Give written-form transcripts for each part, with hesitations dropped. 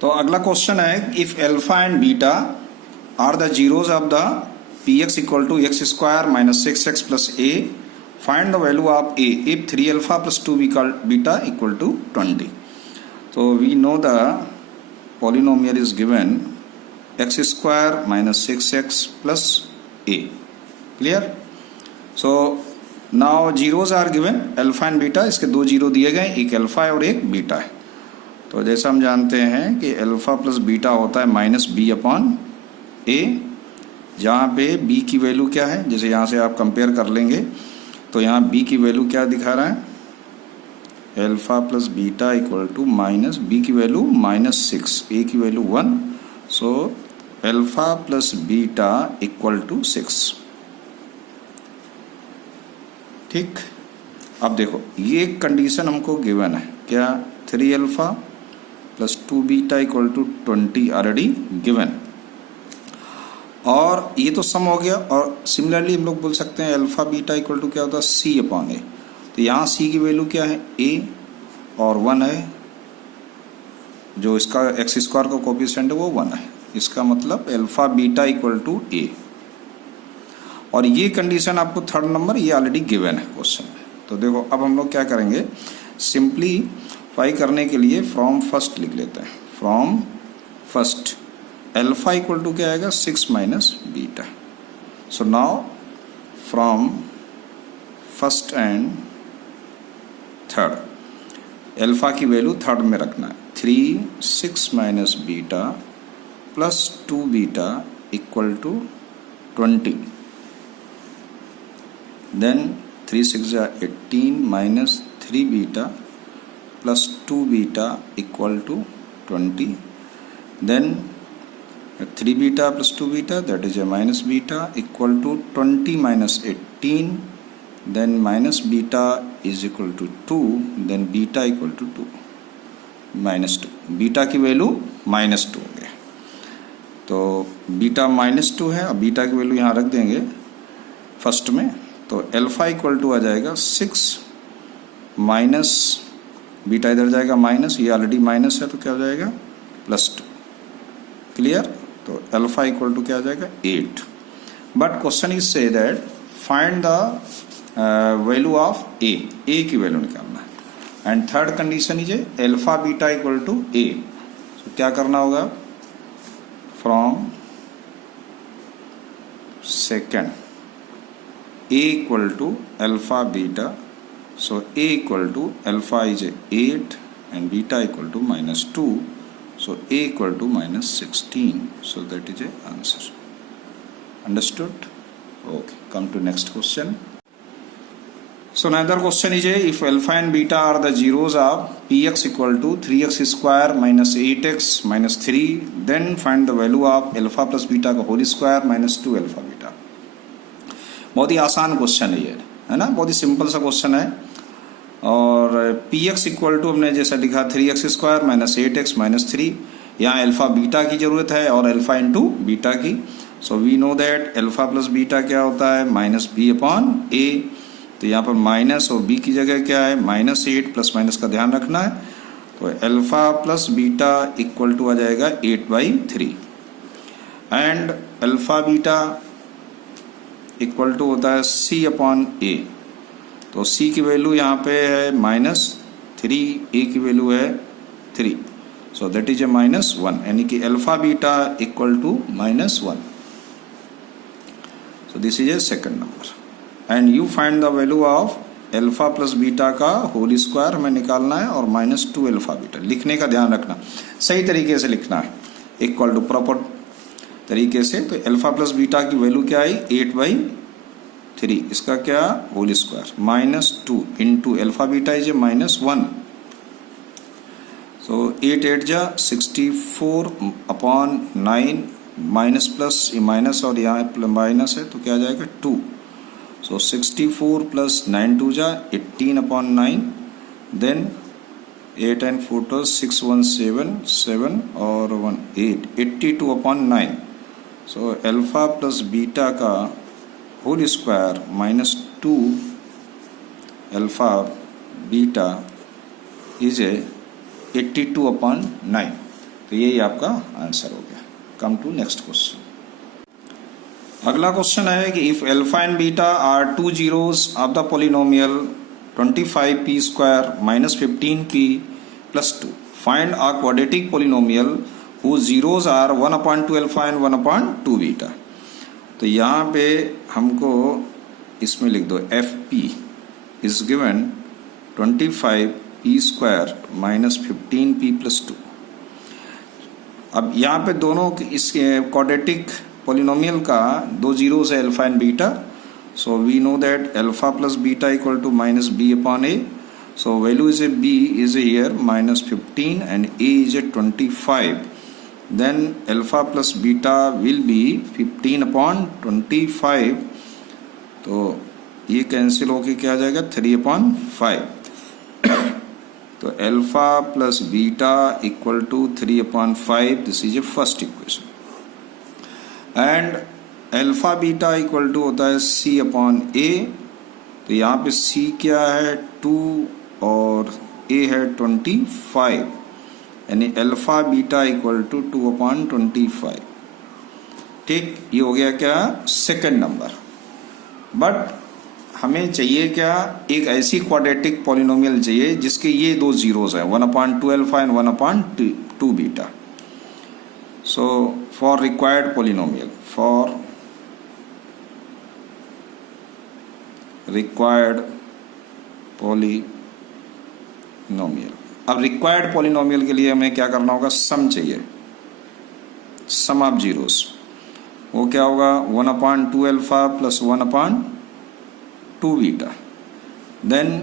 तो अगला क्वेश्चन है, if alpha and beta are the zeros of the P X equal to X square minus 6x plus A, find the value of A if 3 alpha plus 2 beta equal to 20. तो we know the polynomial is given x square minus 6x plus a. Clear? So now zeros are given, alpha and beta. इसके दो zero दिए गए, एक alpha है और एक beta है. तो जैसा हम जानते हैं कि अल्फा प्लस बीटा होता है माइनस बी अपॉन ए, जहाँ पे बी की वैल्यू क्या है, जैसे यहाँ से आप कंपेयर कर लेंगे तो यहाँ बी की वैल्यू क्या दिखा रहा है, alpha plus beta equal to minus B की वैल्यू -6, ए की value 1. So alpha plus beta equal to 6. ठीक. अब देखो ये एक कंडीशन हमको गिवन है, क्या 3 alpha plus 2 beta equal to 20 already given, और ये तो सम हो गया. और सिमिलरली हम लोग बोल सकते हैं अल्फा बीटा इक्वल टू क्या होता है, सी अपॉन ए. तो यहाँ सी की वैल्यू क्या है, ए, और 1 है, जो इसका एक्स स्क्वायर का कोफिशिएंट है वो 1 है. इसका मतलब अल्फा बीटा इक्वल टू ए. और ये कंडीशन आपको थर्ड नंबर ये ऑलरेडी गिवन है क्वेश्चन में. तो देखो अब हम लोग क्या करेंगे, सिंपलीफाई करने के लिए फ्रॉम फर्स्ट लिख लेते हैं. From first alpha equal to क्या आएगा, 6 minus beta. So now from first and third alpha की वैल्यू थर्ड में रखना है. 3 6 minus beta plus 2 beta equal to 20. Then 3 6 18 minus 3 beta plus 2 beta equal to 20. Then 3 beta plus 2 beta that is a minus beta equal to 20 minus 18. then minus beta is equal to 2, then beta equal to 2 minus 2. Beta की value -2 हो गया. तो beta -2 है, अब beta की value यहाँ रख देंगे फर्स्ट में. तो अल्फा इक्वल टू आ जाएगा 6 माइनस बीटा, इधर जाएगा माइनस, ये ऑलरेडी माइनस है तो क्या हो जाएगा +2. क्लियर. तो अल्फा इक्वल टू क्या आ जाएगा 8. But question is say that find the value of A की वैल्यू निकालना है. And third condition is alpha beta equal to A. So क्या करना होगा, from second A equal to alpha beta. So A equal to alpha is 8 and beta equal to -2. So A equal to -16. So that is a answer. Understood. Okay, come to next question. So another question is, if alpha and beta are the zeros of px equal to 3x square minus 8x minus 3, then find the value of alpha plus beta का whole square minus 2 alpha beta. बहुत ही आसान question है ये, है ना, बहुत ही simple सा question है. और px इक्वल टू हमने जैसा लिखा 3x square minus 8x minus 3. यहाँ अल्फा बीटा की जरूरत है और अल्फा इंटू बीटा की. So we know that alpha plus beta क्या होता है, माइनस बी अपॉन ए. तो यहाँ पर माइनस और बी की जगह क्या है, -8, प्लस माइनस का ध्यान रखना है. तो alpha plus beta equal to आ जाएगा 8/3. And alpha beta equal to होता है सी अपॉन ए. तो सी की वैल्यू यहाँ पे है -3, ए की वैल्यू है 3. सो दैट इज ए -1, यानी कि alpha beta equal to -1. So this is a second number. And you find the value of alpha plus beta का होल स्क्वायर हमें निकालना है, और -2 अल्फा बीटा. लिखने का ध्यान रखना, सही तरीके से लिखना है, इक्वल टू प्रॉपर तरीके से. तो अल्फा प्लस बीटा की वैल्यू क्या आई, 8/3. इसका क्या whole square, -2 into alpha beta is -1. So 8 8 जा 64 अपॉन 9, माइनस प्लस माइनस और यहाँ माइनस है तो क्या आ जाएगा 2. So 64 plus 9 2 जा 18 upon 9. Then 8 and 4 to 6 1 7 7 और 1 8 82 upon 9. So alpha plus beta का whole square -2 alpha beta is 82 upon 9. तो यही आपका आंसर हो गया। Come to next question. अगला क्वेश्चन है कि if alpha and beta are two zeros of the polynomial 25p square minus 15p plus 2, find a quadratic polynomial whose zeros are 1/2 alpha and 1/2 beta. तो यहाँ पे हमको इसमें लिख दो fp is given 25p square minus 15p plus 2। अब यहाँ पे दोनों इस क्वाड्रेटिक पॉलिनोमियल का दो जीरोस है alpha and beta, so we know that alpha plus beta equal to minus B upon A. So value is A b is here minus 15 and a is a 25, then alpha plus beta will be 15 upon 25, तो ये cancel होके क्या आ जाएगा 3/5। तो alpha plus beta equal to 3/5, this is a first equation. And alpha beta equal to होता है c upon a, तो यहाँ पे c क्या है 2 और a है 25, यानी अल्फा बीटा इक्वल टू 2/25। ठीक, ये हो गया क्या सेकंड नंबर। बट हमें चाहिए क्या, एक ऐसी क्वाड्रेटिक पॉलिनोमियल चाहिए जिसके ये दो जीरोस हैं 1/2 alpha and 1/2 beta. So for required polynomial, for required polynomial, अब रिक्वायर्ड पॉलिनोमियल के लिए हमें क्या करना होगा, सम चाहिए, सम ऑफ जीरोस। वो क्या होगा 1/2 alpha plus 1/2 beta, then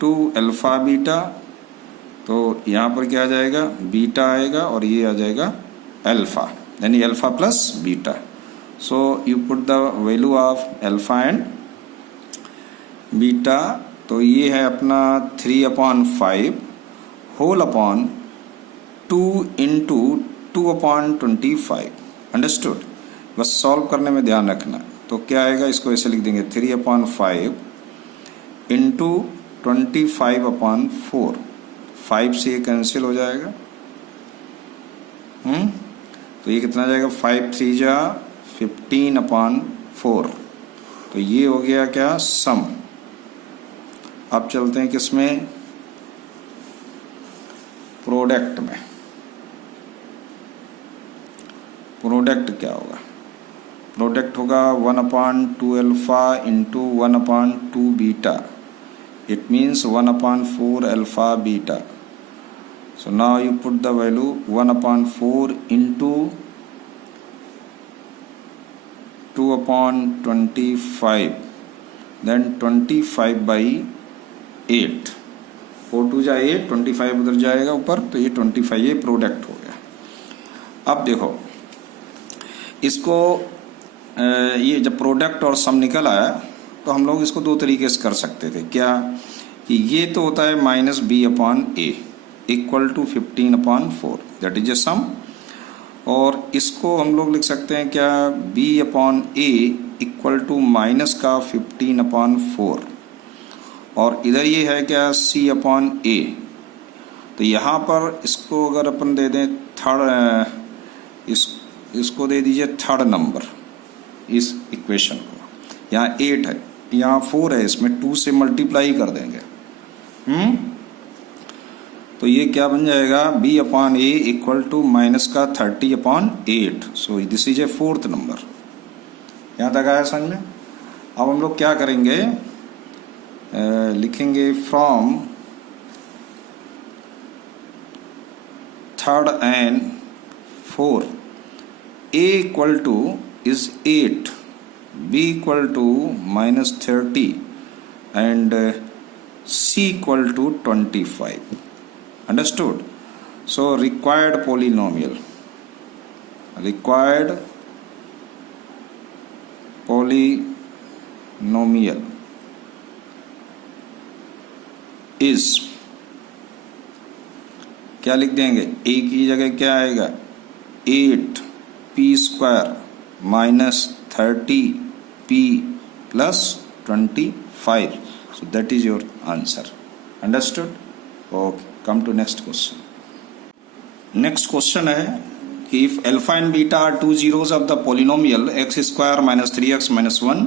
2 alpha beta, तो यहाँ पर क्या आ जाएगा बीटा आएगा और ये आ जाएगा अल्फा, यानी alpha plus beta. So you put the value of alpha and beta, तो ये है अपना 3/5 होल अपॉन 2 इंटू 2/25। अंडरस्टूड। बस सॉल्व करने में ध्यान रखना। तो क्या आएगा, इसको ऐसे लिख देंगे 3/5 इंटू 25/4, 5 से ये कैंसिल हो जाएगा। तो ये कितना जाएगा 5 3 जा 15/4, तो ये हो गया क्या सम। अब चलते हैं किसमें, प्रोडक्ट में। प्रोडक्ट क्या होगा, प्रोडक्ट होगा 1/2 alpha into 1/2 beta, it means 1/4 alpha beta. So now you put the value 1/4 into 2/25, then 25/8, 4 2 जा 8, 25 उधर जाएगा ऊपर, तो ये 25 ये प्रोडक्ट हो गया। अब देखो इसको ये जब प्रोडक्ट और सम निकल आया तो हम लोग इसको दो तरीके से कर सकते थे। क्या कि ये तो होता है minus B upon A equal to 15/4, that is a sum. और इसको हम लोग लिख सकते हैं क्या, B upon A equal to minus का 15/4, और इधर ये है क्या सी अपॉन ए। तो यहाँ पर इसको अगर अपन दे दें थर्ड, इसको दे दीजिए थर्ड नंबर इस इक्वेशन को। यहाँ 8 है, यहाँ 4 है, इसमें 2 से मल्टीप्लाई कर देंगे। तो ये क्या बन जाएगा, b upon A equal to minus का 30/8। So this is a fourth number. यहाँ तक आया समझ में। अब हम लोग क्या करेंगे, लिखेंगे from third and fourth, a equal to is 8, b equal to minus 30 and c equal to 25। Understood? So required polynomial is, क्या लिख देंगे, a की जगह क्या आएगा 8p square minus 30p plus 25। So that is your answer. Understood? Okay. Come to next question. Next question है कि if alpha and beta are two zeros of the polynomial x square minus 3x minus 1,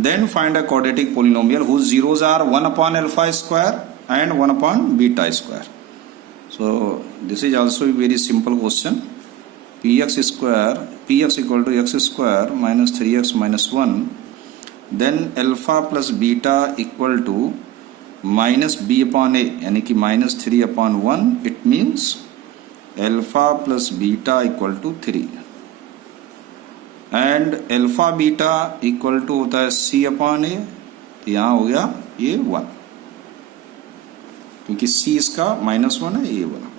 then find a quadratic polynomial whose zeros are 1 upon alpha square and 1 upon beta square. So this is also a very simple question. px equal to x square minus 3x minus 1, then alpha plus beta equal to minus b upon a, यानी कि minus 3 upon 1. It means alpha plus beta equal to 3 and alpha beta equal to होता है c upon a. तो यहाँ हो गया ये 1, क्योंकि c इसका -1 है, ये 1 हो गया.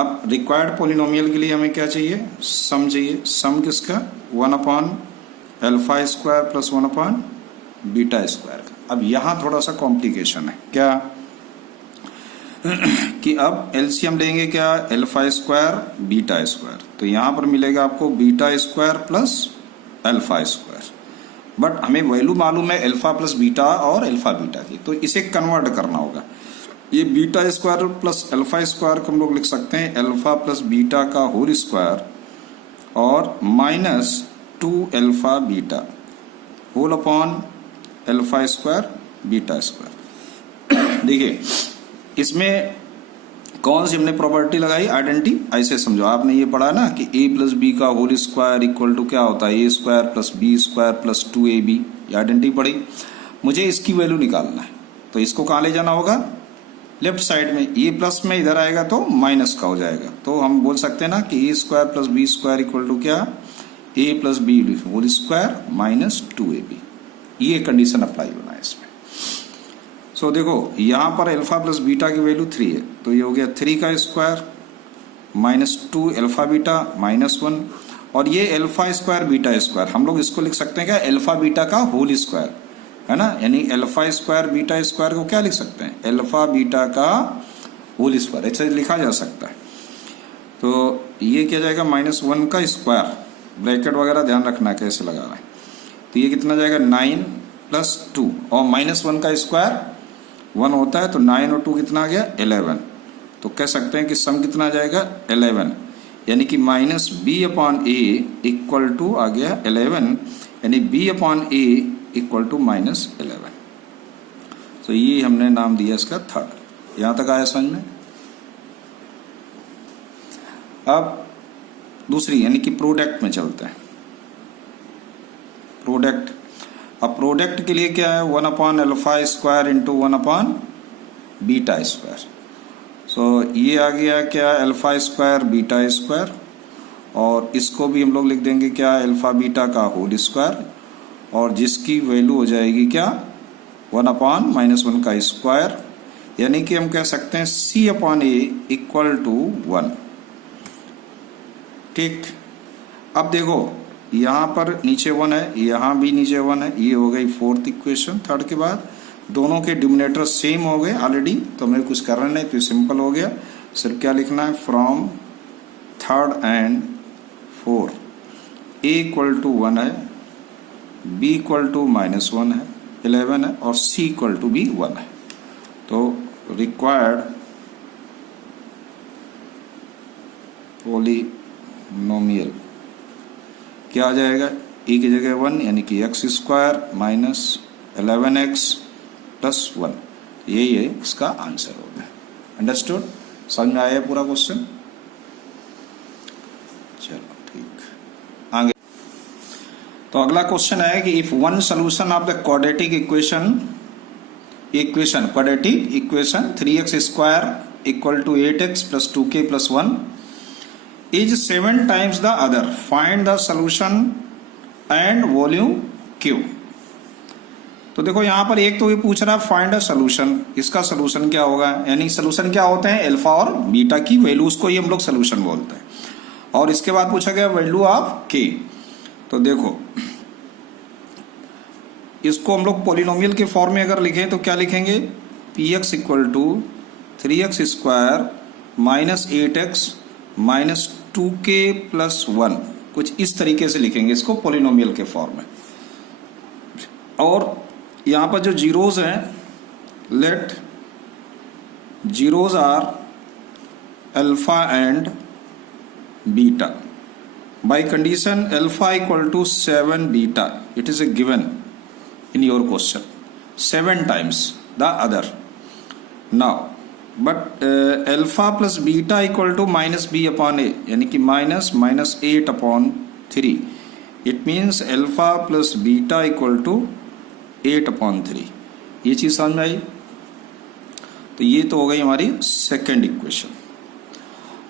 अब रिक्वायर्ड पोलिनोमियल के लिए हमें क्या चाहिए? सम चाहिए. सम किसका? 1 upon alpha square plus 1 upon beta square का. अब यहाँ थोड़ा सा कॉम्प्लिकेशन है. क्या कि अब एलसीएम लेंगे क्या? Alpha square beta square. तो यहाँ पर मिलेगा आपको beta square plus alpha square, but हमें वैल्यू मालूम है अल्फा प्लस बीटा और अल्फा बीटा की, तो इसे कन्वर्ट करना होगा. ये beta square plus alpha square को हम लोग लिख सकते हैं अल्फा प्लस बीटा का होल स्क्वायर और minus 2 alpha beta whole upon alpha square beta square. देखिए इसमें कौन सी हमने प्रॉपर्टी लगाई? आइडेंटिटी. ऐसे समझो, आपने ये पढ़ा ना कि a प्लस बी का होल स्क्वायर इक्वल टू क्या होता है? a square plus B square plus 2ab. ये आइडेंटिटी पढ़ी. मुझे इसकी वैल्यू निकालना है, तो इसको कहाँ ले जाना होगा? लेफ्ट साइड में. ये प्लस में इधर आएगा तो माइनस का हो जाएगा. तो हम बोल सकते हैं ना कि a square plus B square equal to क्या? a plus b whole square minus 2ab. ये कंडीशन अप्लाई होना है इसमें. सो देखो यहाँ पर अल्फा प्लस बीटा की वैल्यू 3 है, तो ये हो गया 3 का square minus 2 alpha beta minus 1, और ये अल्फा स्क्वायर बीटा स्क्वायर हम लोग इसको लिख सकते हैं क्या? अल्फा बीटा का होल स्क्वायर, है ना. यानी अल्फा स्क्वायर बीटा स्क्वायर को क्या लिख सकते हैं? अल्फा बीटा का होल स्क्वायर. ऐसे लिखा जा सकता है. तो ये क्या जाएगा? -1 का स्क्वायर. ब्रैकेट वगैरह ध्यान रखना कैसे लगा रहा है. तो ये कितना जाएगा? 9 प्लस 2, और -1 का स्क्वायर 1 होता है, तो 9 और 2 कितना आ गया? 11. तो कह सकते हैं कि सम कितना आ जाएगा? 11, यानी कि minus B upon A equal to आ गया 11, यानी B upon A equal to -11. तो ये हमने नाम दिया इसका थर्ड. यहां तक आया समझ में. अब दूसरी यानी कि प्रोडक्ट में चलते हैं. प्रोडक्ट. अब प्रोडक्ट के लिए क्या है? 1 upon alpha square into 1 upon beta square. So ये आ गया क्या? अल्फा स्क्वायर बीटा स्क्वायर, और इसको भी हम लोग लिख देंगे क्या? अल्फा बीटा का होल स्क्वायर, और जिसकी वैल्यू हो जाएगी क्या? 1 अपॉन -1 का स्क्वायर, यानी कि हम कह सकते हैं c upon A equal to 1. ठीक. अब देखो यहाँ पर नीचे 1 है, यहाँ भी नीचे 1 है. ये हो गई फोर्थ इक्वेशन. थर्ड के बाद दोनों के डिनोमिनेटर सेम हो गए ऑलरेडी, तो हमें कुछ करना नहीं, तो सिंपल हो गया. सिर्फ क्या लिखना है? From third and fourth a equal to 1 है, b इक्वल टू -1 है, 11 है, और c इक्वल टू भी 1 है. तो रिक्वायर्ड पोलिनोमियल क्या आ जाएगा? a की जगह 1, यानी कि x square minus 11x plus 1. यही है इसका आंसर हो गया. अंडरस्टूड? समझ में आया पूरा क्वेश्चन? चलो ठीक. आगे तो अगला क्वेश्चन है कि if one solution of the quadratic equation quadratic equation 3x square equal to 8x plus 2k plus 1 is 7 times the other, find the solution and volume Q. तो देखो यहाँ पर एक तो ये पूछ रहा है फाइंड अ सोल्यूशन. इसका सोल्यूशन क्या होगा? यानी सोल्यूशन क्या होते हैं? अल्फा और बीटा की वैल्यूज को ही हम लोग सोल्यूशन बोलते हैं. और इसके बाद पूछा गया वैल्यू ऑफ K. तो देखो इसको हम लोग पोलिनोमियल के फॉर्म में अगर लिखें तो क्या लिखेंगे? px equal to 3x square minus 8x minus 2k plus 1, कुछ इस तरीके से लिखेंगे इसको पोलिनोमियल के फॉर्म में. और यहाँ पर जो जीरोज हैं, let zeros are alpha and beta. By condition alpha equal to 7 beta, it is a given in your question, 7 times the other. Now, but alpha plus beta equal to minus b upon a, यानी कि minus 8 upon 3. It means alpha plus beta equal to 8 upon 3. ये चीज समझ में आई? तो ये तो हो गई हमारी सेकेंड इक्वेशन.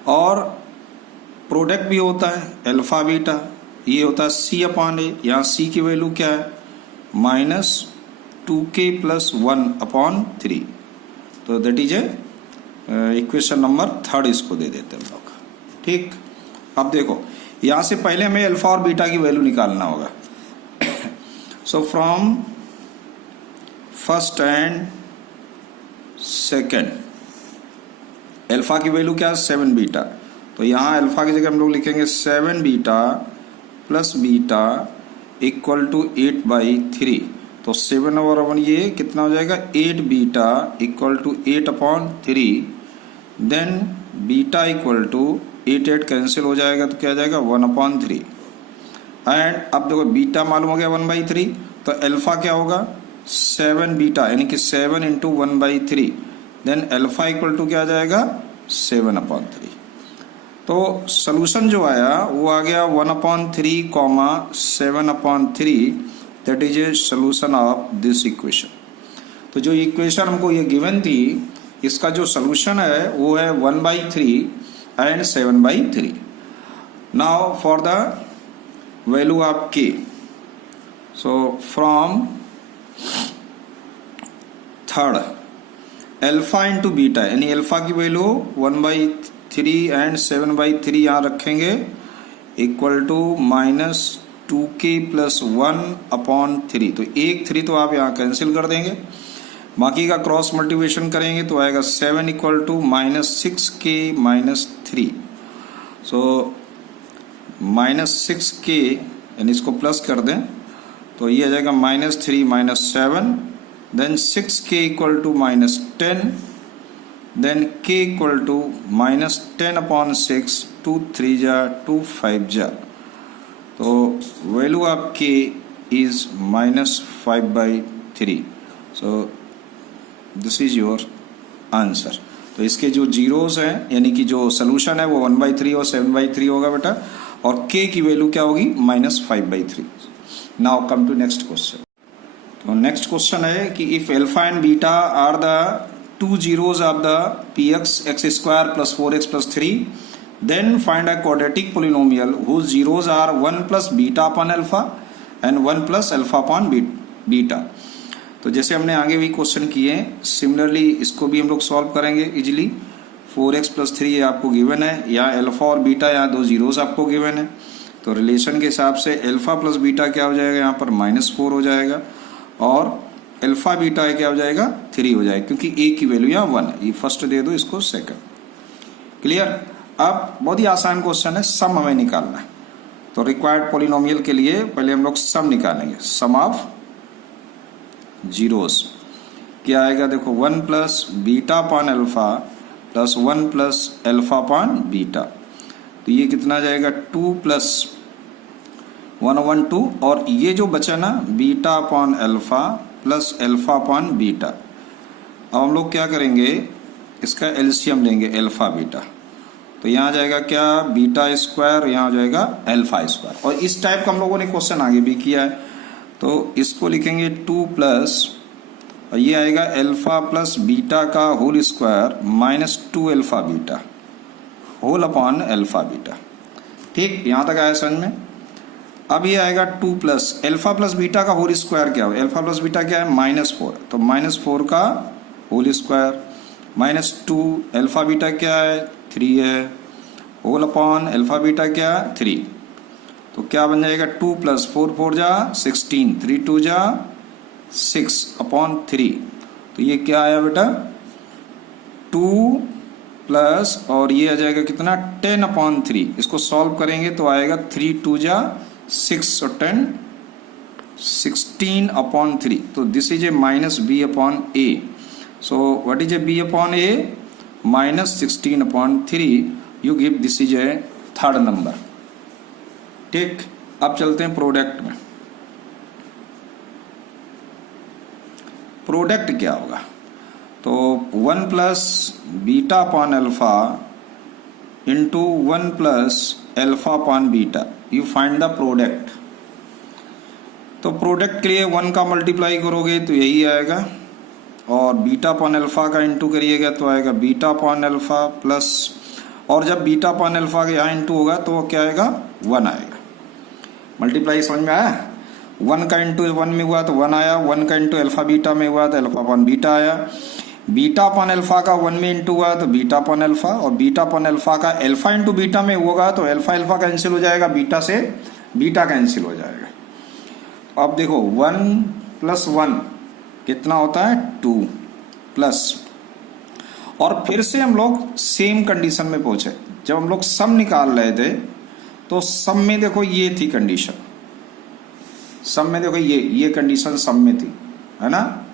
और प्रोडक्ट भी होता है अल्फा बीटा, ये होता है c अपॉन ए. यहाँ c की वैल्यू क्या है? -2k + 1 upon 3. तो that is A equation number 3 इसको दे देते हैं हम लोग. ठीक, अब देखो यहाँ से पहले हमें अल्फा और बीटा की वैल्यू निकालना होगा. So from first and second alpha की वैल्यू क्या है? 7 बीटा. तो यहाँ अल्फा की जगह हम लोग लिखेंगे 7 beta plus beta equal to 8/3. तो 7/1 ये कितना हो जाएगा? 8 beta equal to 8/3. Then beta equal to 8 cancel हो जाएगा तो क्या आ जाएगा? 1/3. एंड अब देखो बीटा मालूम हो गया 1/3. तो अल्फा क्या होगा? 7 बीटा यानी कि 7 × 1/3. देन अल्फा इक्वल टू क्या आ जाएगा? 7/3. तो सॉल्यूशन जो आया वो आ गया 1/3, 7/3. That is A solution of this equation. तो जो इक्वेशन हमको ये गिवन थी, इसका जो सॉल्यूशन है वो है 1/3 and 7/3. Now for the value of k. So from third alpha into beta, यानी अल्फा की वैल्यू 1/3 एंड 7/3 यहाँ रखेंगे इक्वल टू -2k + 1/3. तो 3 तो आप यहाँ कैंसिल कर देंगे, बाकी का क्रॉस मल्टीप्लिकेशन करेंगे तो आएगा 7 equal to -6k - 3. So -6k यानी इसको प्लस कर दें तो ये आ जाएगा -3 - 7. Then 6k equal to -10. Then k equal to -10/6. 2 3 जा 2 5 जा. तो value of k is -5/3. So this is your answer. तो इसके जो जीरोस हैं यानी कि जो सोल्यूशन है वो 1/3 और 7/3 होगा बेटा, और k की वैल्यू क्या होगी? -5/3. Now come to next question. तो नेक्स्ट क्वेश्चन है कि if alpha and beta are the 2 zeros of the px x² + 4x + 3, then find a quadratic polynomial whose zeros are 1 + beta upon alpha and 1 + alpha upon beta. तो जैसे हमने आगे भी question किए, similarly इसको भी हम लोग सॉल्व करेंगे इजीली. 4x + 3 ये आपको गिवन है, यहाँ अल्फा और बीटा यहाँ 2 जीरोस आपको गिवन है. तो रिलेशन के हिसाब से अल्फा प्लस बीटा क्या हो जाएगा? यहाँ पर -4 हो जाएगा, और अल्फा बीटा क्या हो जाएगा? 3 हो जाएगा, क्योंकि a की वैल्यू यहाँ 1 है. ये फर्स्ट दे दो, इसको सेकंड. क्लियर? अब बहुत ही आसान क्वेश्चन है, सम हमें निकालना है. तो रिक्वायर्ड पॉलिनोमियल के लिए पहले हम लोग सम निकालेंगे. सम ऑफ जीरोस क्या आएगा? देखो 1 + beta upon alpha plus 1 + alpha upon beta. तो ये कितना जाएगा? 2 + 1/2. और ये जो बचा ना beta upon alpha plus alpha upon beta. अब हम लोग क्या करेंगे? इसका एलसीएम लेंगे अल्फा बीटा. तो यहाँ जाएगा क्या? β², यहाँ जाएगा α². और इस टाइप का हम लोगों ने क्वेश्चन आगे भी किया है. तो इसको लिखेंगे 2 प्लस, और ये आएगा अल्फा प्लस बीटा का whole square -2 alpha beta whole upon alpha beta. ठीक, यहाँ तक आया समझ में? अब ये आएगा 2 प्लस अल्फा प्लस बीटा का होल स्क्वायर क्या है? अल्फा प्लस बीटा क्या है? -4. तो -4 का होल स्क्वायर -2 अल्फा बीटा क्या है? 3 है, होल अपॉन अल्फा बीटा क्या? 3. तो क्या बन जाएगा? 2 + 4 4 जा 16, 3 2 जा 6/3. तो ये क्या आया बेटा? 2 प्लस, और ये आ जाएगा कितना? 10/3. इसको सॉल्व करेंगे तो आएगा 3 2 जा 6 और 10 16/3. तो this is A -b/a. So what is a b/a? -16/3 you give this is A third number. ठीक, अब चलते हैं प्रोडक्ट में। प्रोडक्ट क्या होगा? तो 1 plus beta upon alpha into 1 plus alpha upon beta, you find the product. तो product के लिए 1 का मल्टीप्लाई करोगे तो यही आएगा, और बीटा अपॉन अल्फा का इंटू करिएगा तो आएगा बीटा अपॉन अल्फा प्लस, और जब बीटा अपॉन अल्फा का यहाँ इंटू होगा तो क्या आएगा? 1 आएगा। मल्टीप्लाई समझ में आया? 1 का इंटू 1 में हुआ तो 1 आया, 1 का इंटू अल्फा बीटा में हुआ तो अल्फा अपॉन बीटा आया, बीटा अपॉन अल्फा का 1 में इंटू हुआ तो बीटा अपॉन अल्फा, और बीटा अपॉन अल्फा का अल्फा इंटू बीटा में होगा तो अल्फा अल्फा कैंसिल हो जाएगा, बीटा से बीटा कैंसिल हो जाएगा। अब देखो 1 प्लस 1 कितना होता है? 2 प्लस, और फिर से हम लोग सेम कंडीशन में पहुंचे। जब हम लोग सम निकाल रहे थे तो सम में देखो ये थी कंडीशन, सम में देखो ये कंडीशन सम में थी, है ना?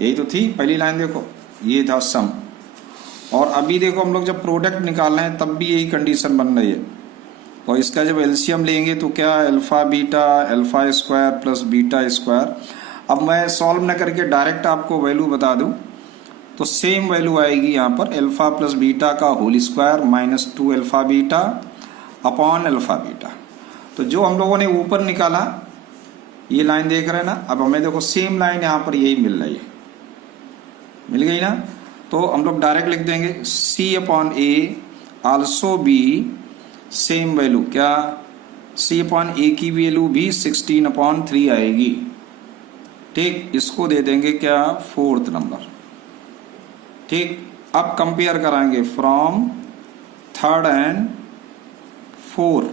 यही तो थी पहली लाइन, देखो ये था सम। और अभी देखो हम लोग जब प्रोडक्ट निकाल रहे हैं तब भी यही कंडीशन बन रही है, और इसका जब एलसीएम लेंगे तो क्या? Alpha beta alpha square plus beta square. अब मैं सॉल्व न करके डायरेक्ट आपको वैल्यू बता दूं तो सेम वैल्यू आएगी यहाँ पर, अल्फा प्लस बीटा का whole square minus 2 alpha beta upon alpha beta. तो जो हम लोगों ने ऊपर निकाला ये लाइन देख रहे हैं ना, अब हमें देखो सेम लाइन यहाँ पर यही मिल रही है, मिल गई ना? तो हम लोग डायरेक्ट लिख देंगे C upon A also be same value, क्या? C अपॉन ए की वैल्यू भी 16/3 आएगी। ठीक, इसको दे देंगे क्या? 4th number. ठीक, अब कंपेयर कराएंगे from 3rd and 4।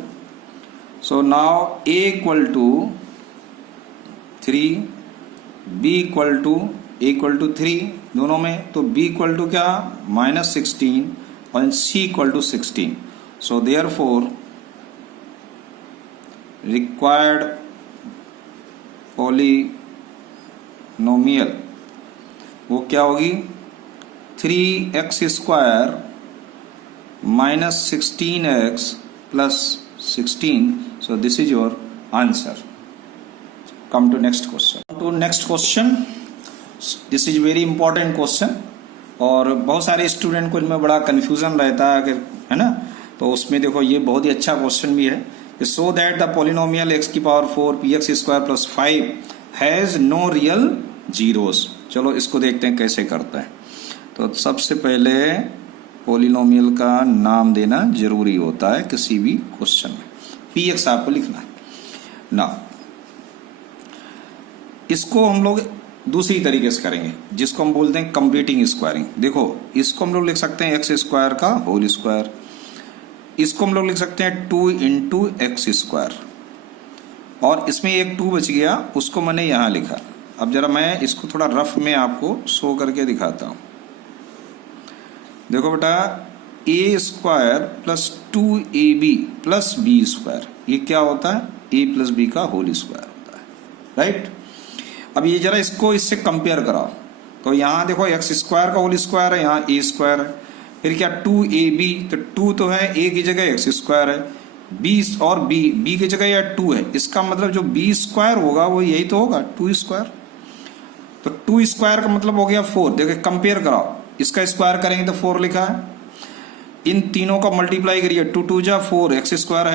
So now A equal to 3, B equal to 3 दोनों में, तो B इक्वल टू क्या? -16 और C equal to 16। So therefore required polynomial वो क्या होगी? 3x square minus 16x plus 16। So this is your answer. Come to next question. To next question. This is very important question, और बहुत सारे student को इनमें बड़ा कंफ्यूजन रहता है, है ना? तो उसमें देखो ये बहुत ही अच्छा क्वेश्चन भी है। So that the polynomial x की power 4 px square plus 5 has no real zeros. चलो इसको देखते हैं कैसे करते हैं। तो सबसे पहले पॉलिनोमियल का नाम देना जरूरी होता है किसी भी क्वेश्चन में। px आपको लिखना है ना। इसको हम लोग दूसरी तरीके से करेंगे जिसको हम बोलते हैं कंप्लीटिंग स्क्वायरिंग। देखो इसको हम लोग लिख सकते हैं एक्स स्क्वायर का होल स्क्वायर, इसको हम लोग लिख सकते हैं 2 इंटू एक्स स्क्वायर, और इसमें एक 2 बच गया उसको मैंने यहाँ लिखा। अब जरा मैं इसको थोड़ा रफ में आपको शो करके दिखाता हूँ। देखो बेटा A square plus 2ab plus B square, ये क्या होता है? ए प्लस बी का होल स्क्वायर होता है, राइट? अब ये जरा इसको इससे कंपेयर कराओ, तो यहाँ देखो एक्स स्क्वायर का होल स्क्वायर है, यहाँ ए स्क्वायर है, फिर क्या 2ab, तो 2 तो है, ए की जगह एक्स स्क्वायर है, बी और बी की जगह या 2 है, इसका मतलब जो बी स्क्वायर होगा वो यही तो होगा 2 स्क्वायर। तो 2 स्क्वायर का मतलब हो गया 4। देखो कंपेयर कराओ, इसका स्क्वायर करेंगे तो 4 लिखा है, इन तीनों का मल्टीप्लाई करिए, 2 2 जा 4, एक्स स्क्वायर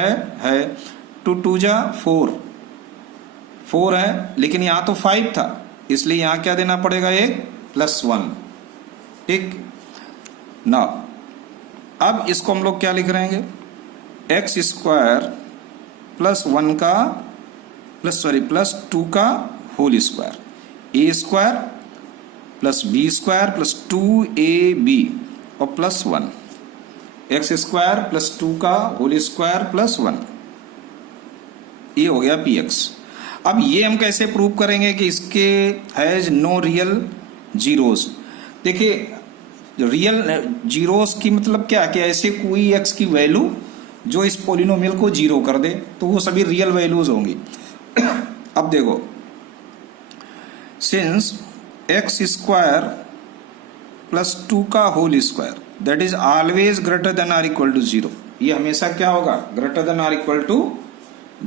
है 2 2 जा 4 है, लेकिन यहाँ तो 5 था, इसलिए यहाँ क्या देना पड़ेगा? एक +1। ठीक ना? अब इसको हम लोग क्या लिख रहे हैं? एक्स स्क्वायर प्लस 1 का प्लस 2 का whole square, A square plus B square plus 2ab और प्लस 1, एक्स स्क्वायर प्लस 2 का होल स्क्वायर प्लस 1, ये हो गया px। अब ये हम कैसे प्रूव करेंगे कि इसके हैज नो रियल जीरोस? देखिए रियल जीरोस की मतलब क्या कि ऐसे कोई x की वैल्यू जो इस पॉलिनोमियल को जीरो कर दे, तो वो सभी रियल वैल्यूज होंगी। अब देखो सिंस एक्स स्क्वायर प्लस 2 का whole square, that is always greater than or equal to 0। ये हमेशा क्या होगा, greater than or equal to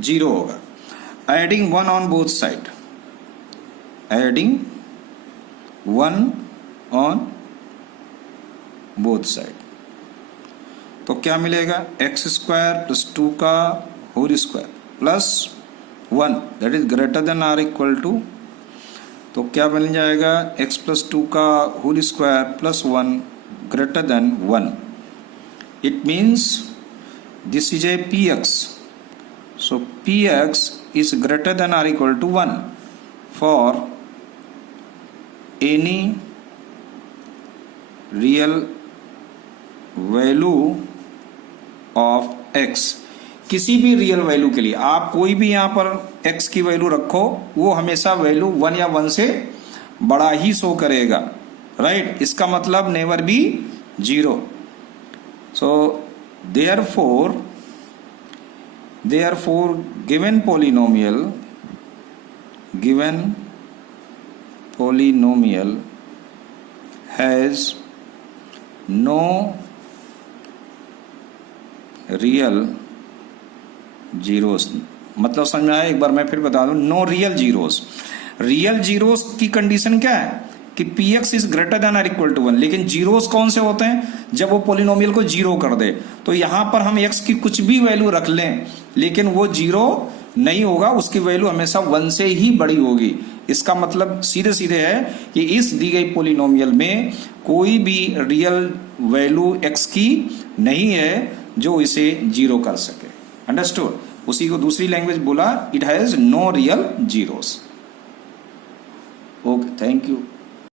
0 होगा। Adding 1 on both side, adding 1 on both side, तो क्या मिलेगा, एक्स स्क्वायर प्लस 2 का whole square plus 1 that is greater than or equal to, तो क्या बन जाएगा, x प्लस 2 का whole square plus 1 greater than 1। It means this is A px, so px is greater than or equal to 1 for any real value of x। किसी भी real value के लिए आप कोई भी यहां पर x की वैल्यू रखो, वो हमेशा वैल्यू 1 या 1 से बड़ा ही शो करेगा, राइट। इसका मतलब never be 0। So therefore given polynomial has no real zeros. मतलब समझ में आया, एक बार मैं फिर बता दूं, no real zeros. Real zeros की कंडीशन क्या है कि px इज ग्रेटर देन और इक्वल टू 1, लेकिन जीरोस कौन से होते हैं, जब वो पोलिनोमियल को जीरो कर दे। तो यहां पर हम x की कुछ भी वैल्यू रख लें, लेकिन वो जीरो नहीं होगा, उसकी वैल्यू हमेशा 1 से ही बड़ी होगी। इसका मतलब सीधे सीधे है कि इस दी गई पोलिनोमियल में कोई भी रियल वैल्यू x की नहीं है जो इसे जीरो कर सके। अंडरस्टूड। उसी को दूसरी लैंग्वेज बोला, it has no real zeros. Okay, thank you.